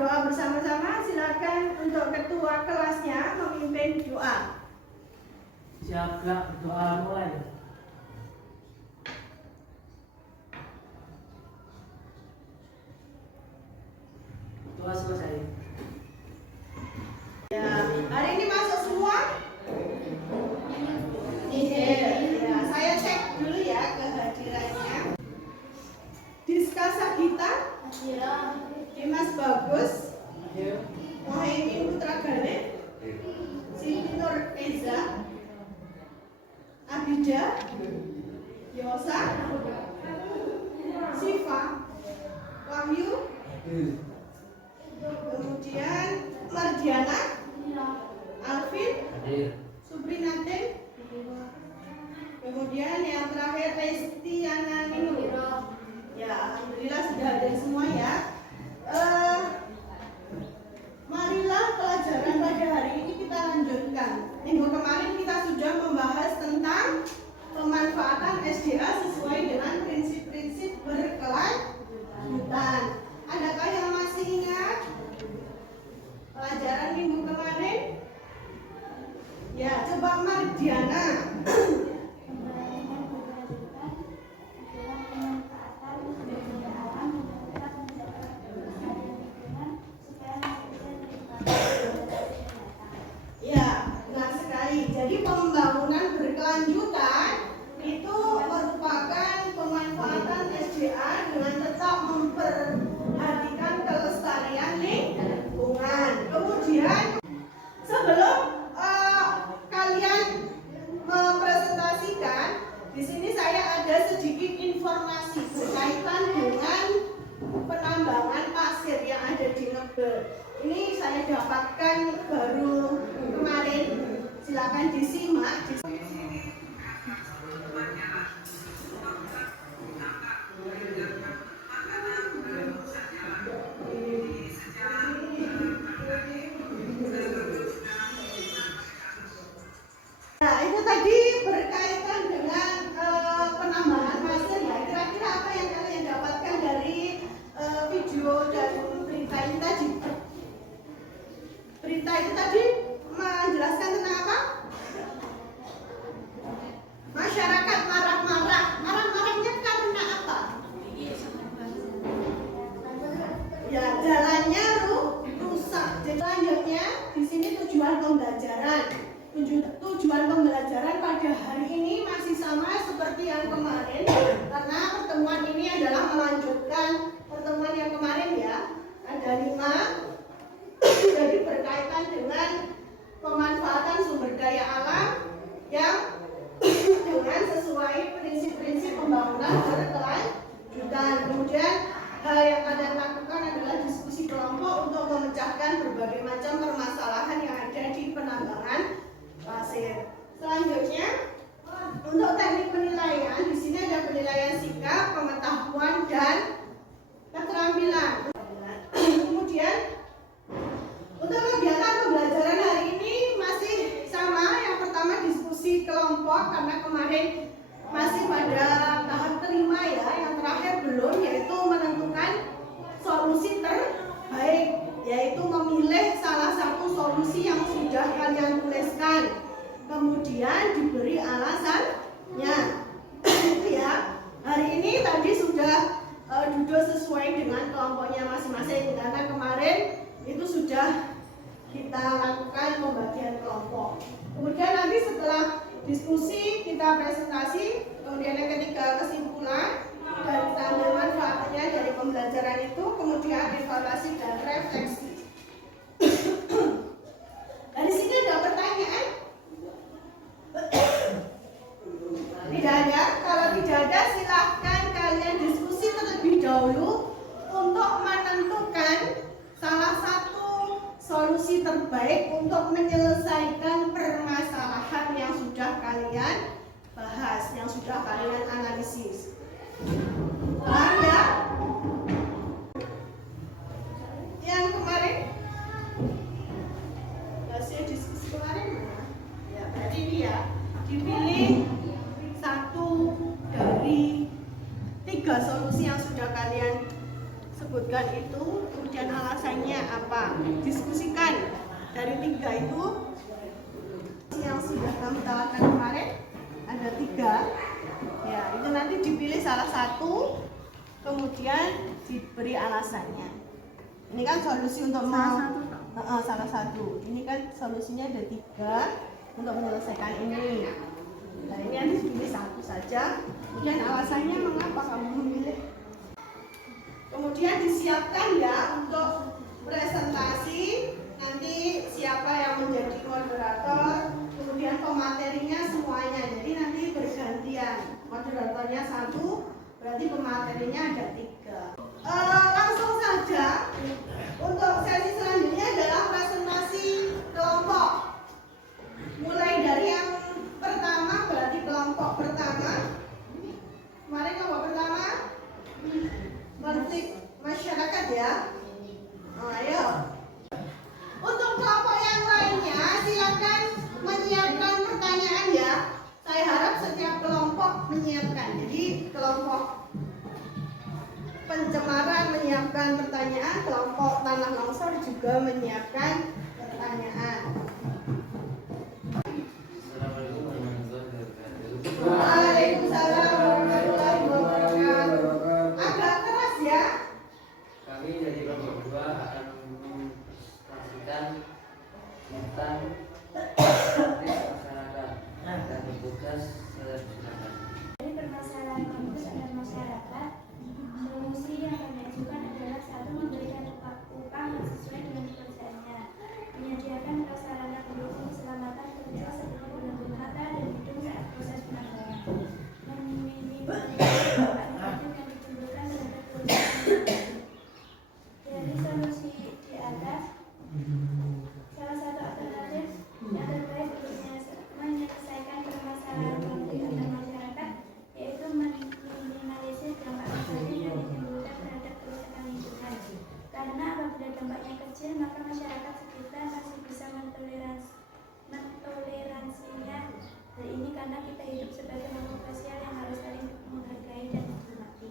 berdoa bersama-sama. Silakan untuk ketua kelasnya memimpin doa. Siap, doa mulai. Doa selesai. Ya, hari ini masuk semua? Iya. Ya, saya cek dulu ya kehadirannya. Diska Sagita, Dimas Bagus, Mohaimin Putra Gane, Siti Nur Eza, Abida, Yosa, Siva, Wahyu, kemudian Mardiana, Alvin, Subrinatin, kemudian yang terakhir Restiana Ninu. Ya, alhamdulillah sudah hadir semua ya. Marilah pelajaran pada hari ini kita lanjutkan. Minggu kemarin kita sudah membahas tentang pemanfaatan SDA sesuai dengan prinsip-prinsip berkelanjutan. Adakah yang masih ingat pelajaran minggu kemarin? Ya, coba Mardiana. Jadi pembangunan berkelanjutan itu merupakan pemanfaatan SDA dengan tetap memperhatikan kelestarian lingkungan. Kemudian sebelum kalian mempresentasikan, di sini saya ada sedikit informasi berkaitan dengan penambangan pasir yang ada di Ngebel. Ini saya dapatkan baru kemarin. Silakan disimak. Nah, itu tadi berkaitan dengan penambangan pasir ya. Kira-kira apa yang kalian dapatkan dari video dan berita ini tadi? Berita itu tadi menjelaskan tentang apa? Masyarakat marah-marah. Marah-marahnya karena apa? Ya, jalannya rusak. Jadi selanjutnya di sini tujuan pembelajaran. Tujuan pembelajaran pada hari ini masih sama seperti yang kemarin, karena pertemuan ini adalah melanjutkan pertemuan yang kemarin ya. Ada 5. Jadi berkaitan dengan pemanfaatan sumber daya alam yang dengan sesuai prinsip-prinsip pembangunan berkelanjutan. Kemudian hal yang kalian lakukan adalah diskusi kelompok untuk memecahkan berbagai macam permasalahan yang ada di penambangan pasir. Selanjutnya untuk teknik penilaian, di sini ada penilaian sikap, pengetahuan dan keterampilan. Kemudian untuk kegiatan pembelajaran hari ini masih sama. Yang pertama diskusi kelompok karena kemarin masih pada tahap kelima ya. Yang terakhir belum, yaitu menentukan solusi terbaik, yaitu memilih salah satu solusi yang sudah kalian tuliskan. Kemudian diberi alasannya. Itu ya. Hari ini tadi sudah duduk sesuai dengan kelompoknya masing-masing karena kemarin itu sudah kita lakukan pembagian kelompok. Kemudian nanti setelah diskusi kita presentasi, kemudian yang ketiga kesimpulan dan kita ambil manfaatnya dari pembelajaran itu, kemudian evaluasi dan refleksi. Dari sini ada pertanyaan? Tidak ada? Kalau tidak ada silahkan kalian diskusi terlebih dahulu untuk menentukan salah satu solusi terbaik untuk menyelesaikan permasalahan yang sudah kalian bahas, yang sudah kalian analisis. Paham ya? Yang kemarin hasil diskusi kemarin mana? Ya, berarti ini ya, dipilih satu dari 3 solusi yang sudah kalian sebutkan itu. itu, kemudian alasannya apa. Diskusikan. Dari 3 itu yang sudah kamu tawarkan kemarin ada 3. Ya, itu nanti dipilih salah satu, kemudian diberi alasannya. Ini kan solusi untuk salah satu. Ini kan solusinya ada 3 untuk menyelesaikan ini. Nah, ini nanti dipilih satu saja. Kemudian alasannya mengapa kamu memilih. Kemudian disiapkan ya untuk presentasi. Nanti siapa yang menjadi moderator, kemudian pematerinya semuanya. Jadi nanti bergantian. Moderatornya 1, berarti pematerinya ada 3. Langsung saja untuk sesi selanjutnya adalah presentasi kelompok. Mulai dari yang pertama, berarti kelompok pertama. Kemarin kelompok pertama konflik masyarakat ya. Ayo. Untuk kelompok yang lainnya silakan menyiapkan pertanyaan ya. Saya harap setiap kelompok menyiapkan. Jadi kelompok pencemaran menyiapkan pertanyaan, kelompok tanah longsor juga menyiapkan pertanyaan. Waalaikumsalam warahmatullahi wabarakatuh. Agak keras ya. Kami dari kelompok 2 akan mempresentasikan tentang masyarakat dan tugas silakan. Dari permasalahan kampus dan masyarakat, solusi yang kami ajukan adalah 1. Memberikan upah yang sesuai dengan pekerjaannya, menyediakan prasarana pendukung keselamatan kerja seperti pelindung mata dan hidung saat proses penambangan, meminimalisasi dampak negatif yang ditimbulkan terhadap perusahaan. Dari solusi di atas, salah satu alternatif yang terbaik untuk menyelesaikan permasalahan konflik antar masyarakat yaitu meminimalisir dampak negatif yang ditimbulkan terhadap kerusakan lingkungan. Karena apabila dampaknya kecil, maka masyarakat sekitar masih bisa mentoleransinya. Hal ini karena kita hidup sebagai makhluk sosial yang harus saling menghargai dan menghormati.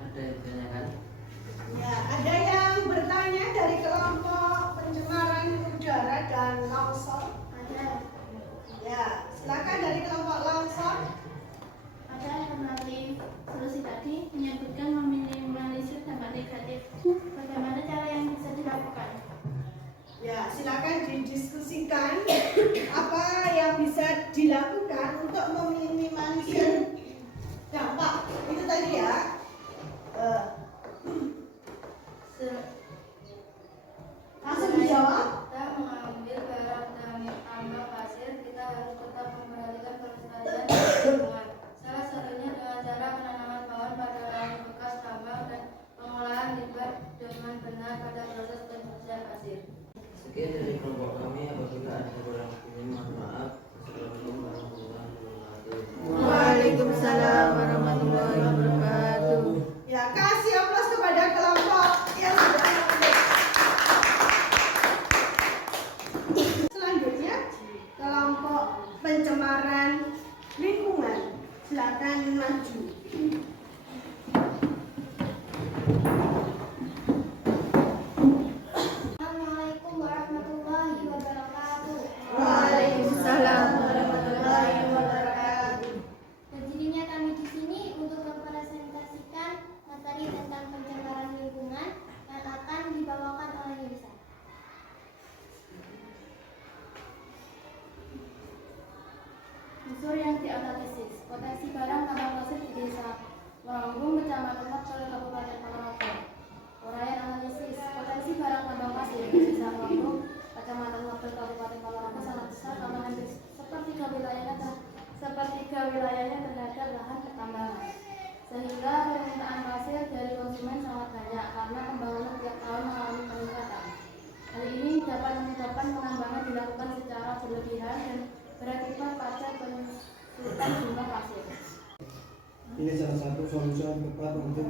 Ada yang ditanyakan? Ya, ada yang bertanya dari kelompok pencemaran udara dan longsor? Ada Ya, silakan dari kelompok longsor. alternatif solusi tadi menyebutkan meminimalisir dampak negatif. Bagaimana cara yang bisa dilakukan? Ya, silakan didiskusikan apa yang bisa dilakukan untuk meminimalisir dampak. Itu tadi ya. Langsung dijawab. Kita mengambil barang tambang pasir, kita harus tetap memperhatikan kelestarian lingkungan. Salah satunya dengan cara penanaman pohon pada lahan bekas tambang dan pengolahan limbah dengan benar pada proses pencucian pasir. Sekian dari kelompok kami. Apabila ada kurang lebih, mohon maaf. Assalamualaikum warahmatullahi wabarakatuh. Waalaikumsalam warahmatullahi wabarakatuh. Ya, kasih aplaus kepada kelompok yang sudah aktif. Selanjutnya, kelompok pencemaran lingkungan. Silakan maju. Assalamualaikum warahmatullahi wabarakatuh. Waalaikumsalam warahmatullahi wabarakatuh. Berdirinya kami di sini untuk mempresentasikan materi tentang pencemaran lingkungan yang akan dibawakan oleh Yunisa. Unsur yang dianalisis, potensi barang tambang pasir di desa Melambung, Kecamatan Mekel, Kabupaten Ponorogo. Uraian analisis, potensi barang tambang pasir di desa Melambung, Kecamatan Mekel, Kabupaten Ponorogo sangat besar karena hampir sepertiga wilayahnya terhadap lahan pertambangan. Sehingga permintaan pasir dari konsumen sangat banyak karena pembangunan tiap tahun mengalami peningkatan. Hal ini dapat menyebabkan penambangan dilakukan secara berlebihan dan berakibat pada penyusutan jumlah pasir. Ini salah satu solusi yang tepat untuk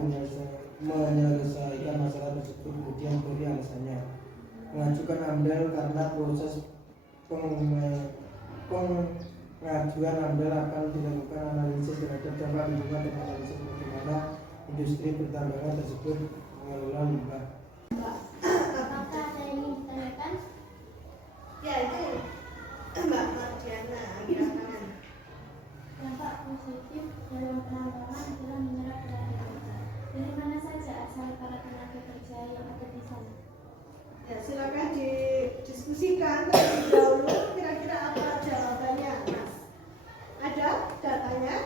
menyelesaikan masalah tersebut. Kemudian beri alasannya. Mengajukan AMDAL karena proses pengajuan AMDAL akan dilakukan analisis terhadap dampak lingkungan dan analisis bagaimana industri pertambangan tersebut mengelola limbah. Apakah ada yang ingin ditanyakan? Ya itu Mbak Mardiana, kira-kira. Dampak positif dalam penambangan adalah menyerap tenaga kerja. Dari mana saja asal para tenaga kerja yang ada di sana? Ya silakan didiskusikan terlebih dahulu. Kira-kira apa jawabannya, Mas? Ada datanya?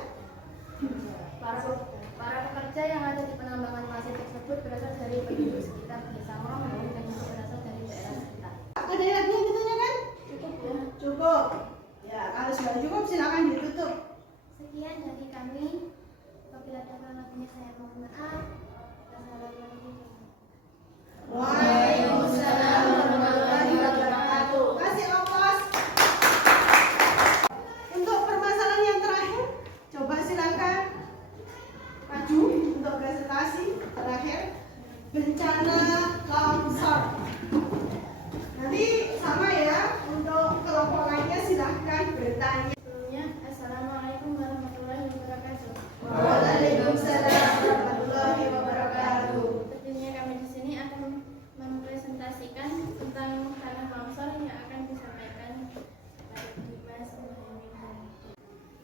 Para pekerja yang ada di penambangan pasir tersebut berasal dari penduduk sekitar desa Morong dan juga berasal dari daerah sekitar. Ada yang lagi yang ditanyakan? Cukup ya? Cukup. Ya kalau sudah cukup silakan ditutup. Sekian dari kami. Apabila ada kurang lebihnya saya mohon maaf. Wassalamualaikum. Waalaikumsalam warahmatullahi wabarakatuh. Kasih ongkos. Untuk permasalahan yang terakhir, coba silakan maju untuk presentasi terakhir. Bencana longsor. Nanti sama ya, untuk kelompok lainnya silahkan bertanya. Sebelumnya, Assalamualaikum warahmatullahi wabarakatuh. Waalaikumsalam warahmatullahi wabarakatuh. Tentunya kami di sini akan mempresentasikan tentang tanah longsor yang akan disampaikan pada Dimas Muhammad.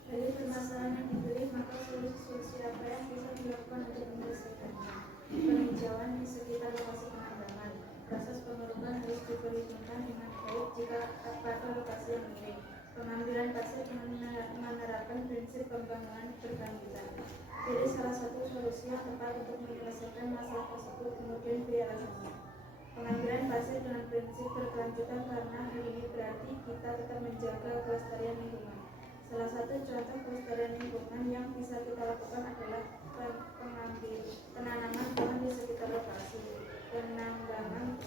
Dari permasalahan yang diberi, maka solusi-solusi apa yang bisa dilakukan untuk menyelesaikannya? Penghijauan di sekitar lokasi penambangan. Proses pengurukan harus diperhitungkan dengan baik jika pada lokasi yang miring. Pengambilan pasir dengan menerapkan prinsip pembangunan berkelanjutan. Jadi salah satu solusi yang tepat untuk menyelesaikan masalah tersebut kemudian dialasannya. Pengambilan pasir dengan prinsip berkelanjutan karena hal ini berarti kita tetap menjaga kelestarian lingkungan. Salah satu contoh kelestarian lingkungan yang bisa kita lakukan adalah penanaman pohon di sekitar lokasi, penanaman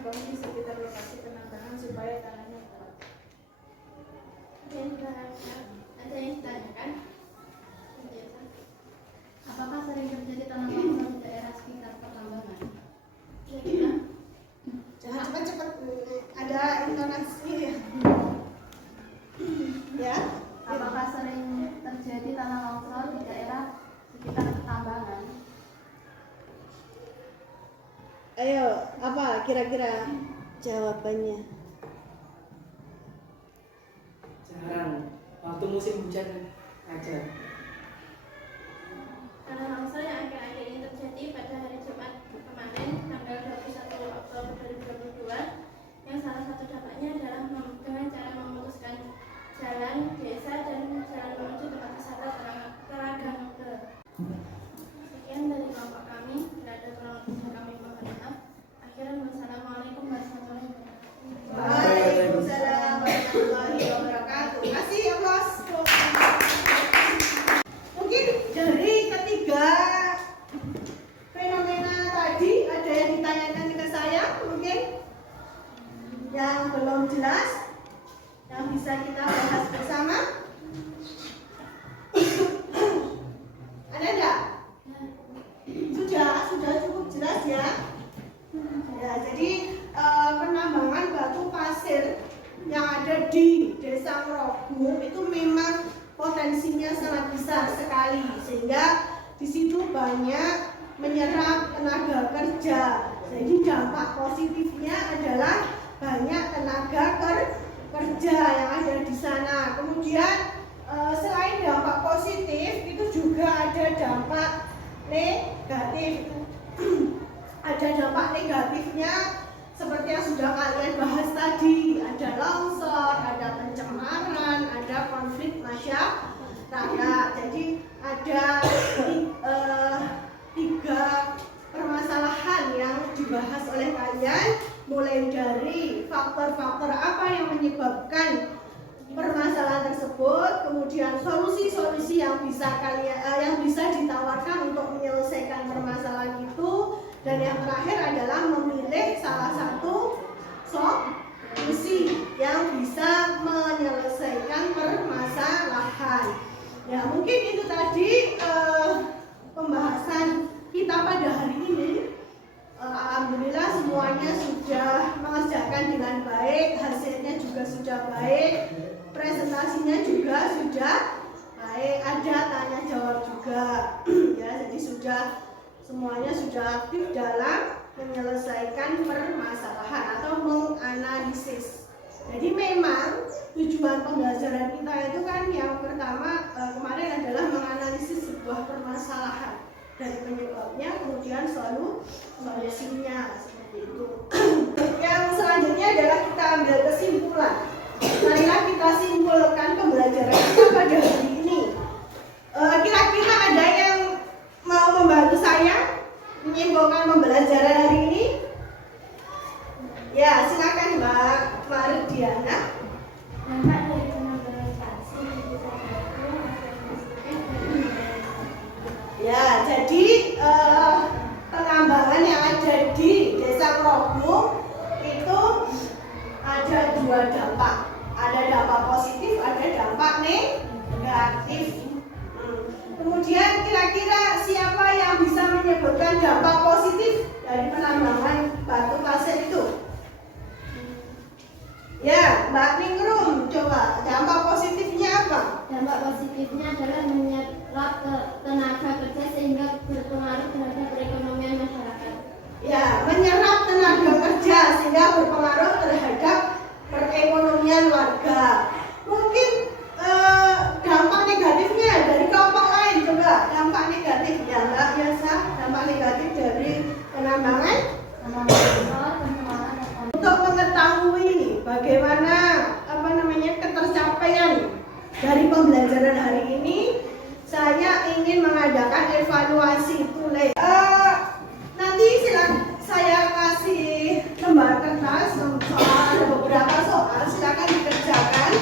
pohon di sekitar lokasi penambangan supaya tanahnya kuat. Ada yang ditanyakan? Apakah sering terjadi tanah longsor di daerah sekitar pertambangan? Kira-kira Jangan cepat-cepat, ada intonasi ya. Ya. Apakah sering terjadi tanah longsor di daerah sekitar pertambangan? Ayo, apa kira-kira jawabannya? Jarang. Waktu musim hujan aja. tanah longsor yang akhir-akhir ini terjadi pada hari Jumat kemarin tanggal 21 Oktober 2022 yang salah satu dampaknya adalah dengan cara memutuskan jalan desa dan jalan menuju tempat wisata Telaga Ngede. Sekian dari kelompok kami, tidak ada kurang lebihnya kami mohon maaf. Akhirnya wassalamualaikum warahmatullahi wabarakatuh. Waalaikumsalam warahmatullahi wabarakatuh. Kasih ya bos. Mungkin dari ketiga fenomena tadi ada yang ditanyakan ke saya, mungkin yang belum jelas, yang bisa kita bahas bersama. Ada enggak? Sudah cukup jelas ya. Ya, jadi penambangan batu pasir yang ada di Desa Ngrogol itu memang potensinya sangat besar sekali, sehingga di situ banyak menyerap tenaga kerja. Jadi dampak positifnya adalah banyak tenaga kerja yang ada di sana. Kemudian selain dampak positif itu juga ada dampak negatif. Ada dampak negatifnya seperti yang sudah kalian bahas tadi, ada longsor, ada pencemaran, ada konflik masyarakat. Jadi ada tiga permasalahan yang dibahas oleh kalian, mulai dari faktor-faktor apa yang menyebabkan permasalahan tersebut, kemudian solusi-solusi yang bisa ditawarkan untuk menyelesaikan permasalahan itu, dan yang terakhir adalah memilih salah satu solusi yang bisa menyelesaikan permasalahan. Ya, mungkin itu tadi pembahasan kita pada hari ini. Alhamdulillah semuanya sudah mengerjakan dengan baik, hasilnya juga sudah baik, presentasinya juga sudah baik, ada tanya jawab juga. semuanya sudah aktif dalam menyelesaikan permasalahan atau menganalisis. Jadi memang tujuan pembelajaran kita itu kan yang pertama kemarin adalah menganalisis sebuah permasalahan dari penyebabnya, kemudian solusinya seperti itu. Yang selanjutnya adalah kita ambil kesimpulan. Marilah kita simpulkan pembelajaran kita pada hari ini. Kira-kira ada yang mau membantu saya menyimpulkan pembelajaran hari ini? Ya, silakan Mbak Mardiana. Dampak dari penambangan pasir bisa Ya, jadi penambangan yang ada di Desa Krobung itu ada dua dampak. Ada dampak positif, ada dampak negatif. Kemudian kira-kira siapa yang bisa menyebutkan dampak positif dari penambangan batu pasir itu? Ya, Mbak Ningrum, coba dampak positifnya apa? Dampak positifnya adalah menyerap tenaga kerja sehingga berpengaruh terhadap perekonomian masyarakat. Ya, menyerap tenaga kerja sehingga berpengaruh terhadap perekonomian warga. Mungkin dampak negatifnya dari kelompok lain, coba dampak negatifnya Mbak Yasa, dampak negatif dari penambangan. Untuk mengetahui bagaimana ketercapaian dari pembelajaran hari ini, saya ingin mengadakan evaluasi tulis. Nanti saya kasih lembar kertas, ada beberapa soal, silakan dikerjakan.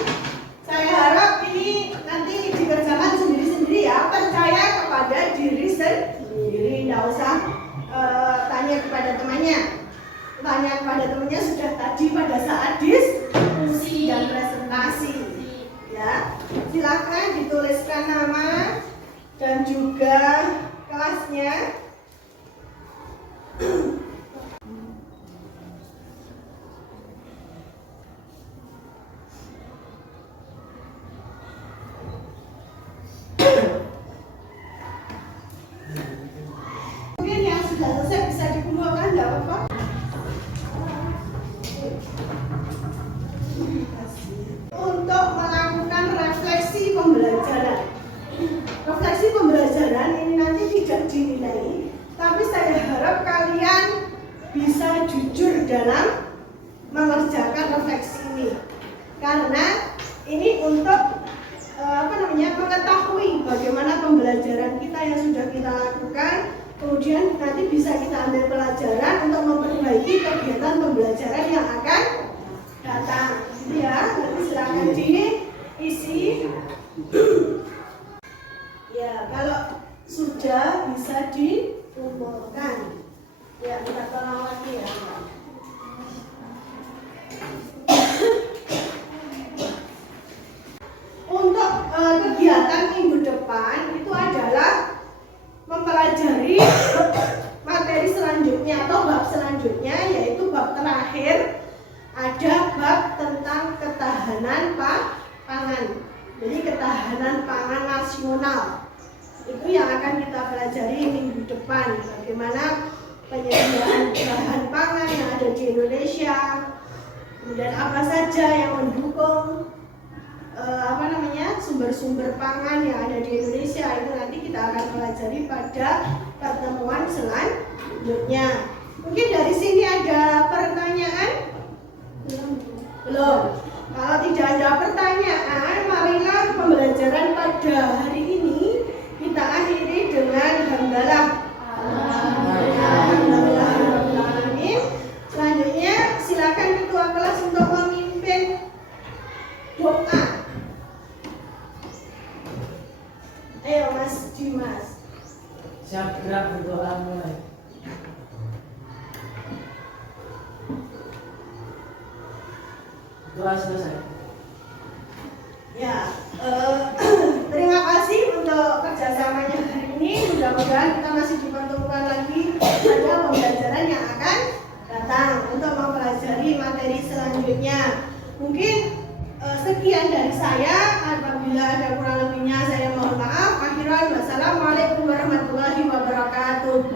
Saya harap ini nanti dikerjakan sendiri-sendiri ya. Percaya kepada diri sendiri, tidak usah tanya kepada temannya. Tanya kepada temannya sudah tadi pada saat diskusi dan presentasi. Ya, silakan dituliskan nama dan juga kelasnya. Mungkin yang sudah selesai bisa dikumpulkan, tidak apa-apa. Untuk melakukan refleksi pembelajaran. Refleksi pembelajaran ini nanti tidak dinilai, tapi saya harap kalian bisa jujur dalam mengerjakan refleksi ini. Karena ini untuk mengetahui bagaimana pembelajaran kita yang sudah kita lakukan, kemudian nanti bisa kita ambil pelajaran untuk memperbaiki kegiatan pembelajaran yang akan datang. Ya, nanti silakan diisi. Ya, kalau sudah bisa dikumpulkan. Ya, kita tolong lagi ya. Untuk kegiatan minggu depan itu adalah mempelajari materi selanjutnya atau bab selanjutnya, yaitu bab terakhir. Ada bab tentang ketahanan pangan. Jadi ketahanan pangan nasional itu yang akan kita pelajari minggu depan. Bagaimana penyediaan bahan pangan yang ada di Indonesia, kemudian apa saja yang mendukung sumber-sumber pangan yang ada di Indonesia, itu nanti kita akan pelajari pada pertemuan selanjutnya. Mungkin dari sini ada pertanyaan? Belum. Kalau tidak ada pertanyaan, marilah pembelajaran pada hari ini kita akhiri dengan hamdalah. Alhamdulillahirrahmanirrahim. Selanjutnya silakan ketua kelas untuk memimpin doa. Ayo Mas Dimas. Siap gerak berdoa mulai. Doa selesai. Ya, terima kasih untuk kerjasamanya hari ini. Mudah-mudahan kita masih dipertemukan lagi pada pembelajaran yang akan datang untuk mempelajari materi selanjutnya. Mungkin sekian dari saya. Apabila ada kurang lebihnya saya mohon maaf. Akhirul khairan. Wassalamualaikum warahmatullahi wabarakatuh.